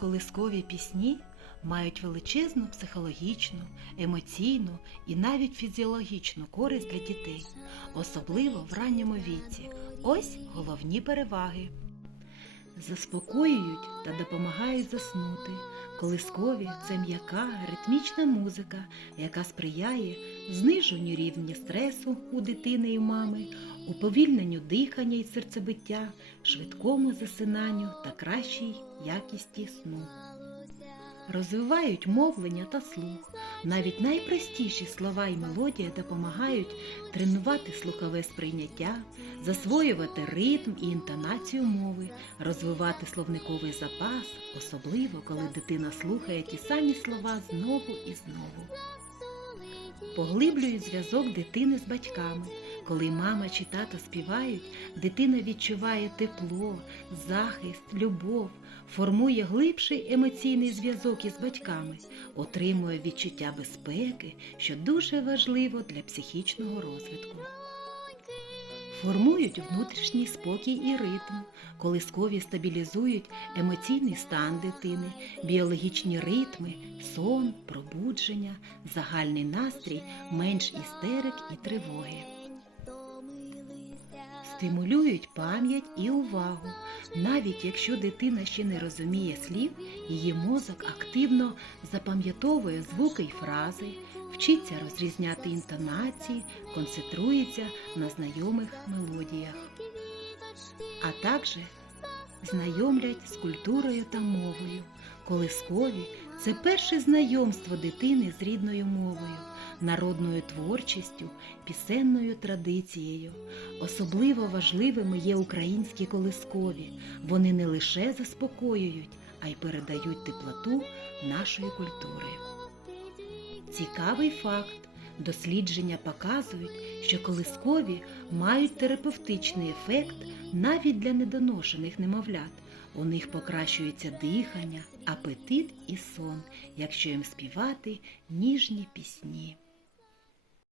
Колискові пісні мають величезну психологічну, емоційну і навіть фізіологічну користь для дітей, особливо в ранньому віці. Ось головні переваги. Заспокоюють та допомагають заснути. Колискові це м'яка ритмічна музика, яка сприяє зниженню рівня стресу у дитини і мами, уповільненню дихання і серцебиття, швидкому засинанню та кращій якісті сну. Розвивають мовлення та слух. Навіть найпростіші слова і мелодія допомагають тренувати слухове сприйняття, засвоювати ритм і інтонацію мови, розвивати словниковий запас, особливо коли дитина слухає ті самі слова знову і знову. Поглиблюють зв'язок дитини з батьками. Коли мама чи тато співають, дитина відчуває тепло, захист, любов, формує глибший емоційний зв'язок із батьками, отримує відчуття безпеки, що дуже важливо для психічного розвитку. Формують внутрішній спокій і ритм, колискові стабілізують емоційний стан дитини, біологічні ритми, сон, пробудження, загальний настрій, менш істерик і тривоги. Стимулюють пам'ять і увагу. Навіть якщо дитина ще не розуміє слів, її мозок активно запам'ятовує звуки й фрази, вчиться розрізняти інтонації, концентрується на знайомих мелодіях, а також знайомлять з культурою та мовою. Колискові це перше знайомство дитини з рідною мовою, народною творчістю, пісенною традицією. Особливо важливими є українські колискові. Вони не лише заспокоюють, а й передають теплоту нашої культури. Цікавий факт. Дослідження показують, що колискові мають терапевтичний ефект навіть для недоношених немовлят. У них покращується дихання, апетит і сон, якщо їм співати ніжні пісні.